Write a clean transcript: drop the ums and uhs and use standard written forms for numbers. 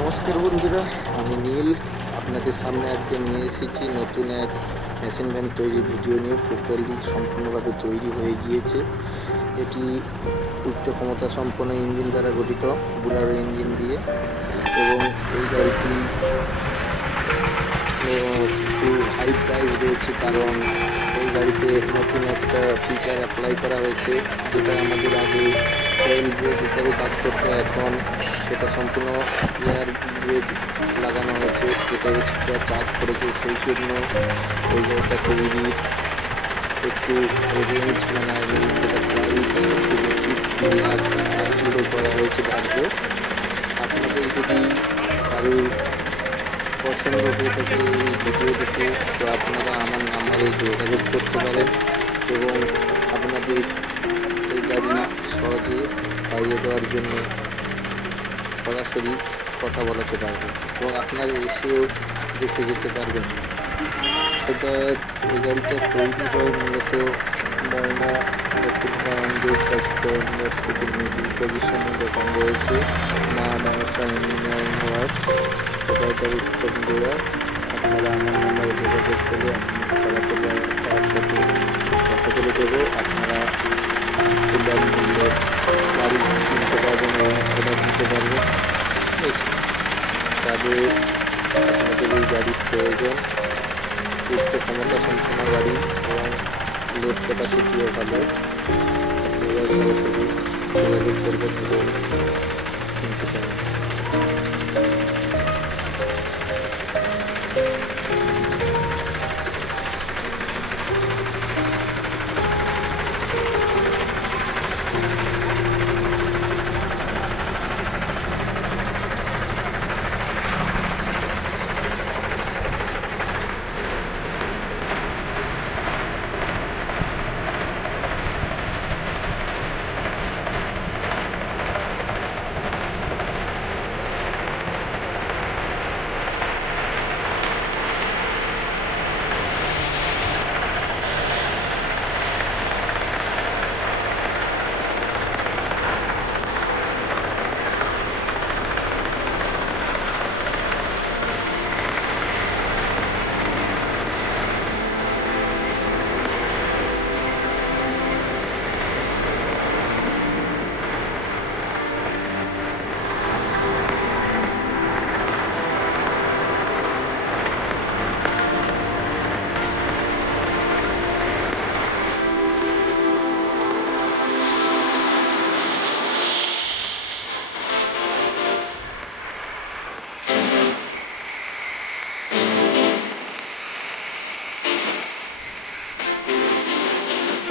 নমস্কার বন্ধুরা, আমি নীল আপনাদের সামনে আজকে নিয়ে এসেছি নতুন এক মেশিন ভ্যান তৈরির ভিডিও নিয়ে। টোটালি সম্পূর্ণভাবে তৈরি হয়ে গিয়েছে। এটি উচ্চ ক্ষমতা সম্পন্ন ইঞ্জিন দ্বারা গঠিত, বুলারো ইঞ্জিন দিয়ে। এবং এই গাড়িটি একটু হাই প্রাইস রয়েছে, কারণ এই গাড়িতে নতুন একটা ফিচার অ্যাপ্লাই করা হয়েছে, যেটা আমাদের আগে অয়েল ব্রেক হিসাবে কাজ করতো। এখন সেটা সম্পূর্ণ এয়ার ব্রেক লাগানো হয়েছে, যেটা এক্সট্রা চার্জ করেছে। সেই জন্য এই গাড়িটা তৈরির একটু রেঞ্জ যেটা প্রাইস একটু বেশি, 3,80,000 করা হয়েছে ধার্য। আপনাদের যদি কারোর পছন্দ হয়ে থাকে এই ভিডিও দেখে, তো আপনারা আমার নাম্বারে যোগাযোগ করতে পারেন এবং আপনাদের এই গাড়ি সহজে পাইয়ে দেওয়ার জন্য সরাসরি কথা বলাতে পারবেন এবং আপনারা এসেও দেখে যেতে পারবেন। এই গাড়িটা তৈরি হয় মূলত ময়না নতুনগঞ্জ কাস্টম ইন্ডাস্ট্রিয়াল মিডিল পজিশনে দোকান রয়েছে মা মনসা ইঞ্জিনিয়ারিং ওয়ার্কস, প্রোভাইডার উত্তম গোড়া। আপনারা আমার নাম্বারে যোগাযোগ করলে আমি সরাসরি তার সাথে কথা বলে দেবো। আপনারা সুলভ মূল্যে গাড়ি কিনতে পারবেন এবং অর্ডার দিতে পারবেন। তবে আপনাদের এই গাড়ির প্রয়োজন, উচ্চ ক্ষমতা সম্পন্ন গাড়ি এবং লোড ক্যাপাসিটিও ভালো, আপনারা সরাসরি যোগাযোগ করবেন এবং কিনতে পারেন।